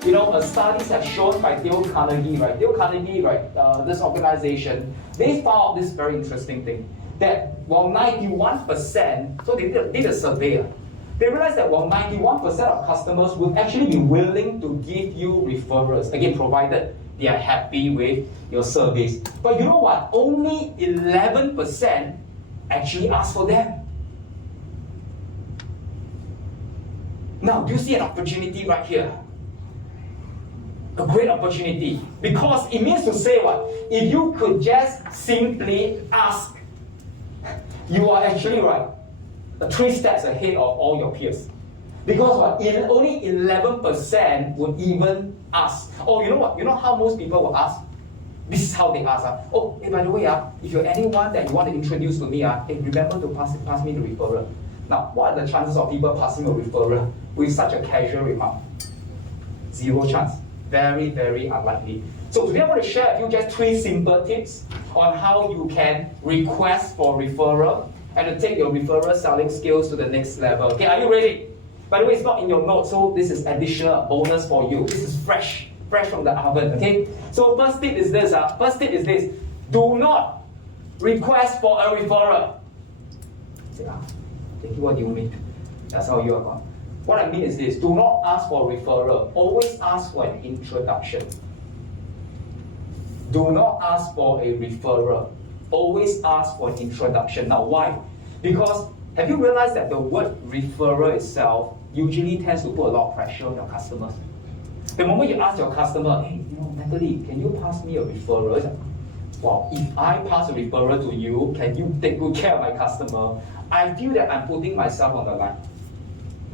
Studies have shown by Dale Carnegie, right? Dale Carnegie, right? This organization, they found out this very interesting thing that while 91%, so they did a survey. They realized that while 91% of customers would actually be willing to give you referrals, again, provided they are happy with your service. But you know what? Only 11% actually ask for them. Now, do you see an opportunity right here? A great opportunity. Because it means to say what? If you could just simply ask, you are actually right, 3 steps ahead of all your peers. Because what? Only 11% would even ask. Oh, you know what? You know how most people will ask? This is how they ask. Oh, hey, by the way, if you're anyone that you want to introduce to me, hey, remember to pass me the referral. Now, what are the chances of people passing a referral with such a casual remark? 0 chance. Very, very unlikely. So today I want to share with you just 3 simple tips on how you can request for referral and to take your referral selling skills to the next level. Okay, are you ready? By the way, it's not in your notes, so this is additional bonus for you. This is fresh from the oven, okay? So first tip is this, do not request for a referral. Say, thank you, what do you mean? That's how you are going. What I mean is this, do not ask for a referral, always ask for an introduction. Do not ask for a referral, always ask for an introduction. Now why? Because have you realized that the word referral itself usually tends to put a lot of pressure on your customers? The moment you ask your customer, hey, Natalie, can you pass me a referral? Like, wow, if I pass a referral to you, can you take good care of my customer? I feel that I'm putting myself on the line.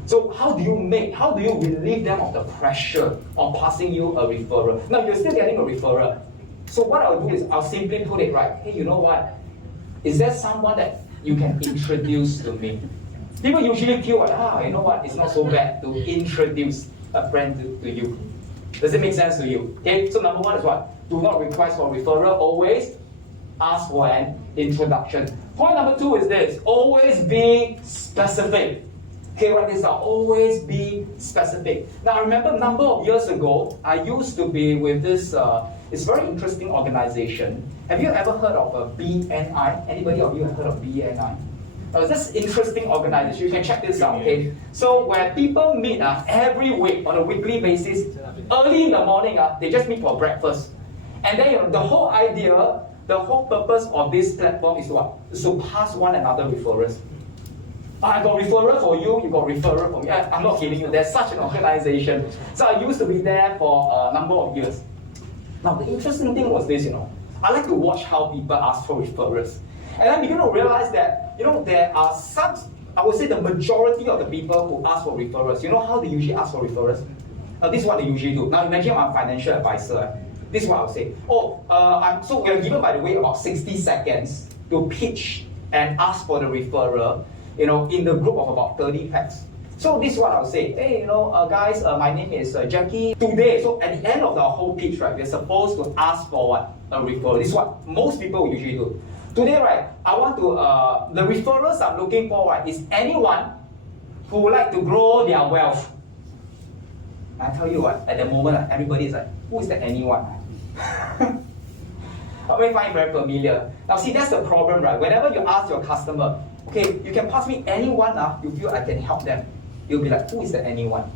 So how do you relieve them of the pressure of passing you a referral? Now you're still getting a referral. So what I'll do is I'll simply put it right. Hey, you know what? Is there someone that you can introduce to me? People usually feel like, you know what? It's not so bad to introduce a friend to you. Does it make sense to you? Okay, so number 1 is what? Do not request for referral, always ask for an introduction. Point number 2 is this, always be specific. Okay, write this down, always be specific. Now I remember a number of years ago, I used to be with this, it's very interesting organization. Have you ever heard of a BNI? Anybody of you have heard of BNI? It's this interesting organization, you can check this out, okay? So where people meet every week on a weekly basis, early in the morning, they just meet for breakfast. And then the whole idea, the whole purpose of this platform is what? Is to pass one another referrals. I got referral for you, you got referral for me. I'm not kidding you, there's such an organization. So I used to be there for a number of years. Now the interesting thing was this, I like to watch how people ask for referrals. And I begin to realize that, there are some, I would say the majority of the people who ask for referrals, you know how they usually ask for referrals? This is what they usually do. Now imagine I'm a financial advisor. This is what I'll say. So we are given, by the way, about 60 seconds to pitch and ask for the referral, in the group of about 30 packs. So this is what I'll say. Hey, guys, my name is Jackie. Today, so at the end of the whole pitch, right, we're supposed to ask for what? A referral. This is what most people usually do. Today, right, I want to, the referrals I'm looking for, right, is anyone who would like to grow their wealth. I tell you what, at the moment, everybody is like, who is that anyone? I may find it very familiar. Now see, that's the problem, right? Whenever you ask your customer, okay, you can pass me anyone, you feel I can help them. You'll be like, who is that anyone?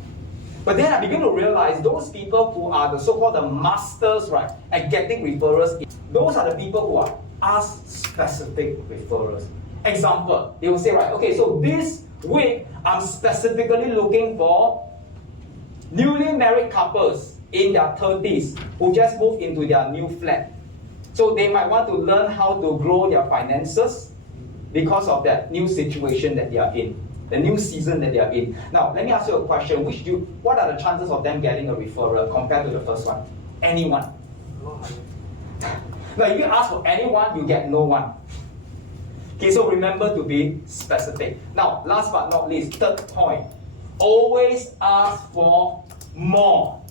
But then I begin to realize those people who are the so-called the masters, right, at getting referrals, those are the people who are ask specific referrals. Example, they will say, right, okay, so this week, I'm specifically looking for newly married couples in their 30s who just moved into their new flat. So they might want to learn how to grow their finances because of that new situation that they are in, the new season that they are in. Now, let me ask you a question. What are the chances of them getting a referral compared to the first one? Anyone. Now, if you ask for anyone, you get no one. Okay, so remember to be specific. Now, last but not least, third point. Always ask for more.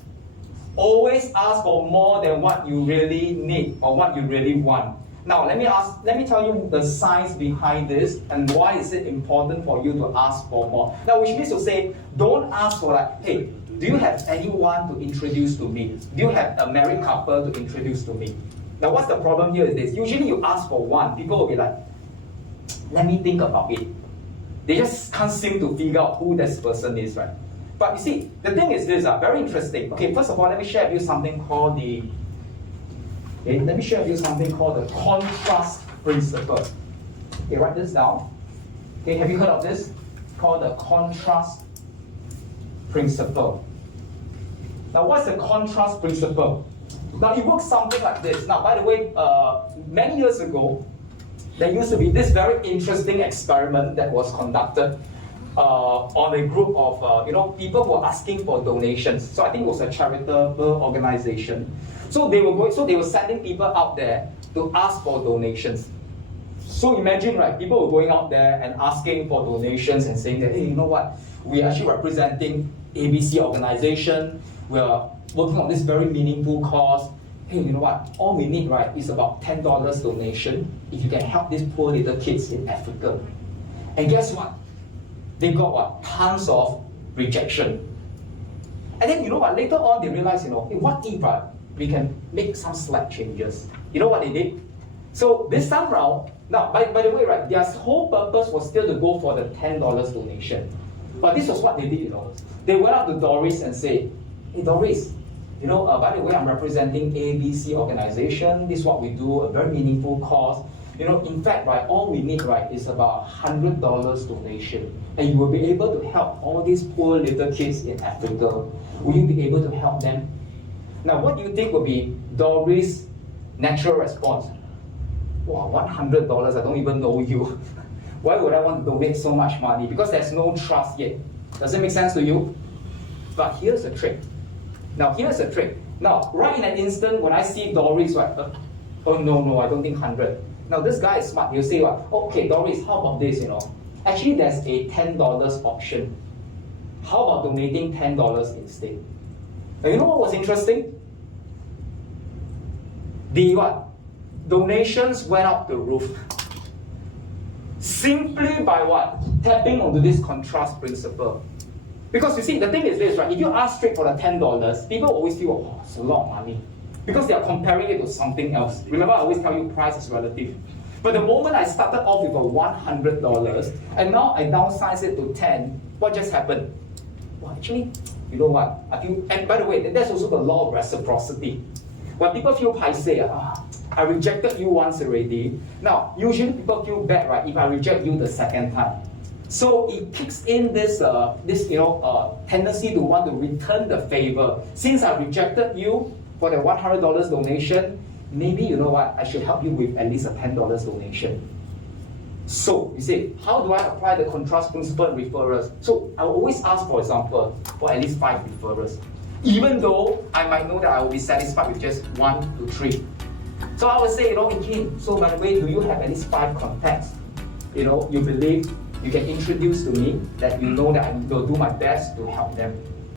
Always ask for more than what you really need or what you really want. Now let me tell you the science behind this and why is it important for you to ask for more. Now which means to say, don't ask for like, hey, do you have anyone to introduce to me? Do you have a married couple to introduce to me? Now what's the problem here is this, usually you ask for one, people will be like, let me think about it. They just can't seem to figure out who this person is, right? But you see, the thing is this, very interesting. Okay, first of all, let me share with you something called the contrast principle. Okay, write this down. Okay, have you heard of this? It's called the contrast principle. Now, what's the contrast principle? Now, it works something like this. Now, by the way, many years ago, there used to be this very interesting experiment that was conducted on a group of people who were asking for donations. So I think it was a charitable organization. So they were sending people out there to ask for donations. So imagine, right, people were going out there and asking for donations and saying that, hey, you know what, we're actually representing ABC organization, we're working on this very meaningful cause. Hey, you know what, all we need, right, is about $10 donation if you can help these poor little kids in Africa. And guess what? They got what? Tons of rejection. And then you know what? Later on they realized, hey, what if we can make some slight changes? You know what they did? So this time round, now by the way, right, their whole purpose was still to go for the $10 donation. But this was what they did, They went up to Doris and said, hey Doris, by the way, I'm representing ABC organization. This is what we do, a very meaningful cause. In fact, right, all we need, right, is about $100 donation. And you will be able to help all these poor little kids in Africa. Will you be able to help them? Now, what do you think will be Doris' natural response? Wow, $100, I don't even know you. Why would I want to donate so much money? Because there's no trust yet. Does it make sense to you? But here's the trick. Now, here's the trick. Now, right in an instant, when I see Doris, right, oh no, I don't think 100. Now this guy is smart. He'll say, okay, Doris, how about this, Actually, there's a $10 option. How about donating $10 instead? Now, you know what was interesting? The donations went up the roof. Simply by what? Tapping onto this contrast principle. Because you see, the thing is this, right? If you ask straight for the $10, people always feel, oh, it's a lot of money. Because they are comparing it to something else. Remember, I always tell you price is relative. But the moment I started off with a $100, and now I downsize it to 10, what just happened? Well, actually, you know what? And by the way, that's also the law of reciprocity. When people feel paiseh, I rejected you once already. Now, usually people feel bad, right, if I reject you the second time. So it kicks in this tendency to want to return the favor. Since I rejected you for the $100 donation, maybe you know what, I should help you with at least a $10 donation. So you see, how do I apply the contrast principle in referrals? So I will always ask, for example, for at least 5 referrals, even though I might know that I will be satisfied with just 1 to 3. So I would say, again, so by the way, do you have at least 5 contacts? You believe you can introduce to me that you know that I will do my best to help them.